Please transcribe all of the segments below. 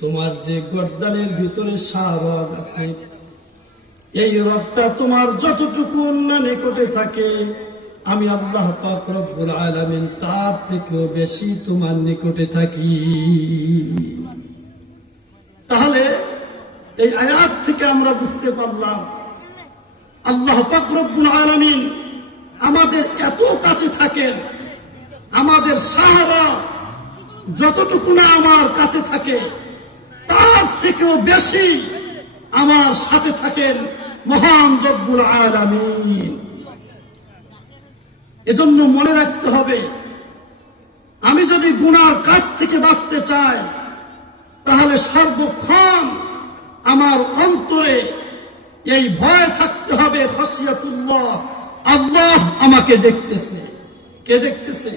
তোমার যে গর্দানের ভিতরে শাহরগ আছে, এই রগটা তোমার যতটুকু অন্য নিকটে থাকে, আমি আল্লাহ পাক রব্বুল আলামিন তার থেকেও বেশি তোমার নিকটে থাকি। তাহলে এই আয়াত থেকে আমরা বুঝতে পারলাম আল্লাহ পাক রব্বুল আলামিন আমাদের এত কাছে থাকেন, আমাদের সাহারা যতটুকু না আমার কাছে থাকে তার থেকেও বেশি আমার সাথে থাকেন মহান রব্বুল আলামিন। এজন্য মনে রাখতে হবে, আমি যদি গুনার কাছ থেকে বাঁচতে চাই তাহলে সর্বক্ষণ আমার অন্তরে এই ভয় থাকতে হবে, খাশিয়াতুল্লাহ, আল্লাহ আমাকে দেখতেছে। কে দেখতেছে?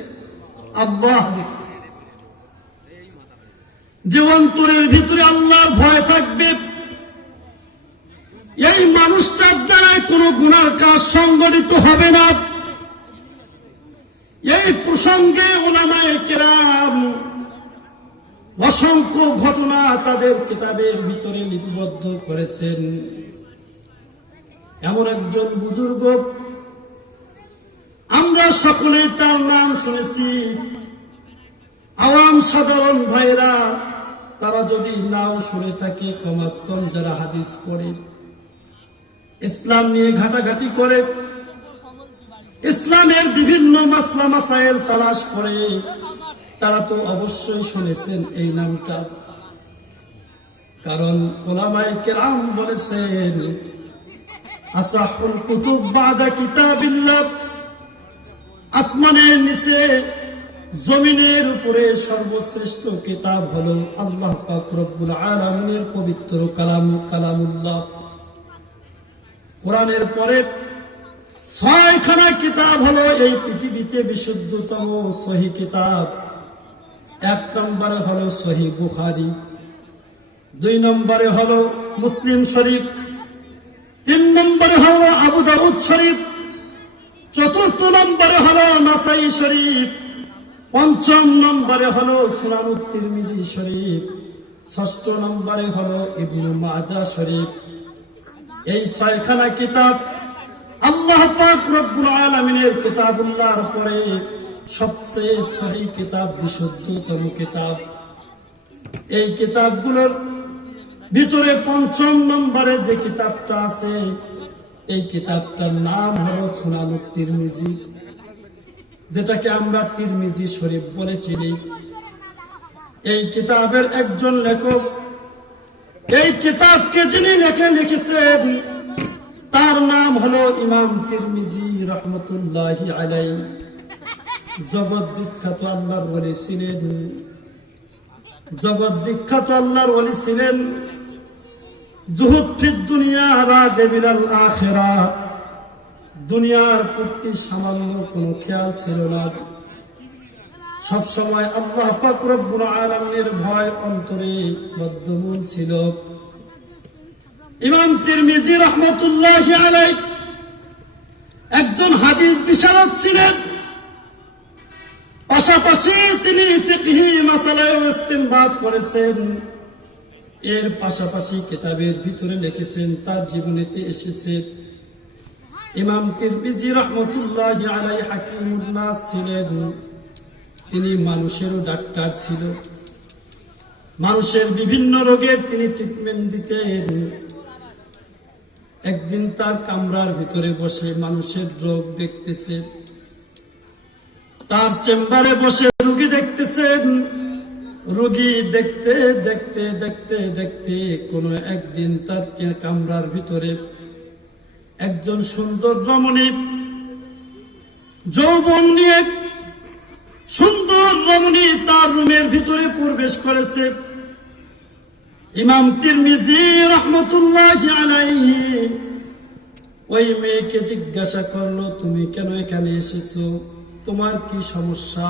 আল্লাহ দেখতেছে। যে অন্তরের ভিতরে আল্লাহর ভয় থাকবে, এই মানুষটার দ্বারা কোনো গুনার কাজ সংগঠিত হবে না। এই প্রসঙ্গে উলামায়ে কেরাম অসংখ্য ঘটনা তাদের কিতাবের ভিতরে লিপিবদ্ধ করেছেন। এমন একজন বুজুর্গ, আমরা সকলে তার নাম শুনেছি। আওয়াম সাধারণ ভাইরা তারা যদি নাও শুনে থাকে, কমাস কম যারা হাদিস পড়ে, ইসলাম নিয়ে ঘাটাঘাটি করে, ইসলামের বিভিন্ন মাসলা মাসাইল তালাশ করে, তারা তো অবশ্যই শুনেছেন এই নামটা। কারণ উলামায়ে কেরাম বলেছেন, আসাহুল কুতুব বাদা কিতাবিল্লাহ, আসমানের নিচে জমিনের উপরে সর্বশ্রেষ্ঠ কিতাব হলো আল্লাহ পাক রব্বুল আলামিনের পবিত্র কালামুল্লাহ। কোরআনের পরে 6খানা কিতাব হলো এই পৃথিবীতে বিশুদ্ধতম সহি কিতাব। 1 নম্বরে হলো সহি বুখারী, 2 নম্বরে হলো মুসলিম শরীফ, 3 নম্বরে হলো আবু দাউদ শরীফ, 4 নম্বরে হলো নাসাই শরীফ, 5 নম্বরে হলো সুনানুত তিরমিজি শরীফ, 6 নম্বরে হলো ইবনে মাজাহ শরীফ। এই 6খানা কিতাব আল্লাহ পাক রব্বুল আলামিনের কিতাবুল্লাহর পরে সবচেয়ে সহি কিতাব, বিশুদ্ধতম কিতাব। এই কিতাবগুলোর ভিতরে 5 নম্বরে যে কিতাবটা আছে, এই কিতাবটার নাম হলো সুনানুত তিরমিজি, যেটাকে আমরা তিরমিজি শরীফ বলে চিনি। এই কিতাবের একজন লেখক, এই কিতাবকে যিনি লিখেছেন তার নাম হলো ইমাম তিরমিজি রাহমাতুল্লাহি আলাইহি। জগৎ বিখ্যাত আল্লাহর ওলি ছিলেন, জগৎ বিখ্যাত আল্লাহর ওলি ছিলেন। জুহুদ ফিদ দুনিয়া রাগিবিল আখিরাহ, দুনিয়ার প্রতি সামান্য কোনো খেয়াল ছিল না। সব সময় আল্লাহ পাক রব্বুল আলামিনের ভয় অন্তরে বদ্ধমূল ছিল। ইমাম তিরমিজি রাহমাতুল্লাহি আলাইহি একজন হাদিস বিশারদ ছিলেন, পাশাপাশি তিনি ফিকহি মাসালায় ইস্তিনবাত করেছেন। এর পাশাপাশি কিতাবের ভিতরে লিখেছেন, তার জীবনীতে এসেছে ইমাম তিরমিজি রাহমাতুল্লাহি আলাইহি হাকিমুন নাস ছিলেন। তিনি মানুষেরও ডাক্তার ছিল, মানুষের বিভিন্ন রোগের তিনি ট্রিটমেন্ট দিতেন। একদিন তার কামরার ভিতরে বসে মানুষের রোগ দেখতেছে, তার চেম্বারে বসে রোগী দেখতেছেন। রোগী দেখতে দেখতে দেখতে দেখতে কোন একদিন তার কামরার ভিতরে একজন সুন্দর রমণী, যৌবন নিয়ে সুন্দর রমণী তার রুমের ভিতরে প্রবেশ করেছে। ইমাম তিরমিজি রাহমাতুল্লাহি আলাইহি ওই মেয়েকে জিজ্ঞাসা করলো, তুমি কেন এখানে এসেছো, তোমার কি সমস্যা?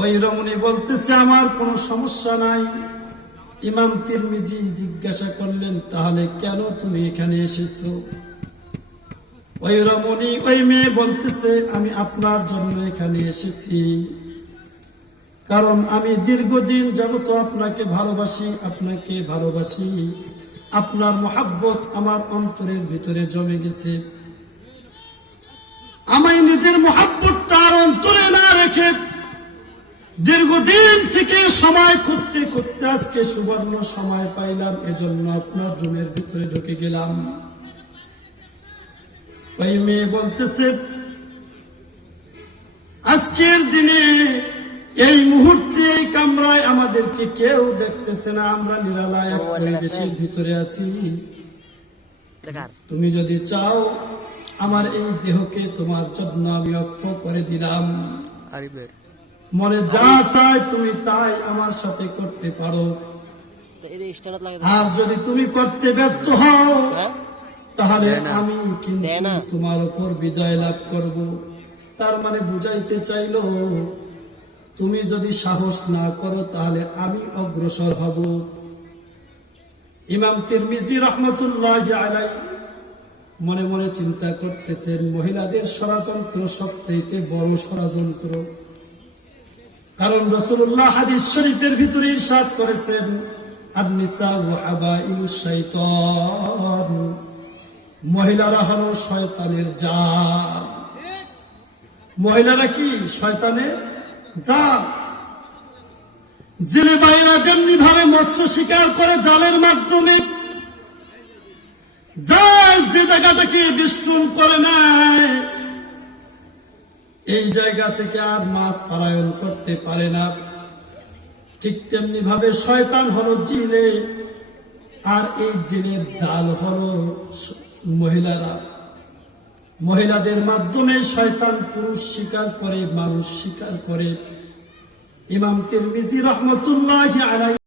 ওই রমণী বলতেছে, আমার কোনো সমস্যা নাই। ইমাম তিরমিজি জিজ্ঞাসা করলেন, তাহলে কেন তুমি এখানে এসেছো? ওই রমণী, ওই মেয়ে বলতেছে, আমি আপনার জন্য এখানে এসেছি। কারণ আমি দীর্ঘদিন যাবত আপনাকে ভালোবাসি, আপনার মহাব্বত আমার অন্তরের ভিতরে জমে গেছে। আমি নিজের মহাব্বতটা আর অন্তরে না রেখে দীর্ঘদিন থেকে সময় খুঁজতে খুঁজতে আজকে সুবর্ণ সময় পাইলাম, এজন্য আপনার রুমের ভিতরে ঢুকে গেলাম। ওই মেয়ে বলতেছে, আজকের দিনে এই মুহূর্তে এই কামরায় আমাদেরকে কেউ দেখতেছে না, আমরা নিরালায় এক পরিবেশের ভিতরে আছি। তুমি যদি চাও আমার এই দেহকে তোমার জন্য আমি অক্ষ করে দিলাম, মনে যা চাই তুমি তাই আমার সাথে করতে পারো। আর যদি তুমি করতে ব্যর্থ হও তাহলে আমি কিন্তু তোমার উপর বিজয় লাভ করব। তার মানে বুঝাইতে চাইলো, তুমি যদি সাহস না করো তাহলে আমি অগ্রসর হব। ইমাম তিরমিজি রাহমাতুল্লাহি আলাইহি মনে মনে চিন্তা করতেছেন, মহিলাদের ষড়যন্ত্র সবচেয়ে বড় ষড়যন্ত্র। কারণ রাসূলুল্লাহ হাদিস শরীফের ভিতরে ইরশাদ করেছেন, আন-নিসাউ হাবাইলুশ শাইতান, মহিলারা হলো শয়তানের জাল। মহিলারা কি? শয়তানের জাল। জেলে বাইরা যেমনি ভাবে মৎস্য শিকার করে জালের মাধ্যমে, জাল যে জায়গাটাকে বিস্ফোরণ করে নেয় এই জায়গা থেকে আর মাছ পলায়ন করতে পারে না, ঠিক তেমনি ভাবে শয়তান হলো জিনে, আর এই জিনের জাল হলো মহিলারা। মহিলাদের মাধ্যমে শয়তান পুরুষ শিকার করে, মানুষ শিকার করে। ইমাম তিরমিজি রাহমাতুল্লাহি আলাইহি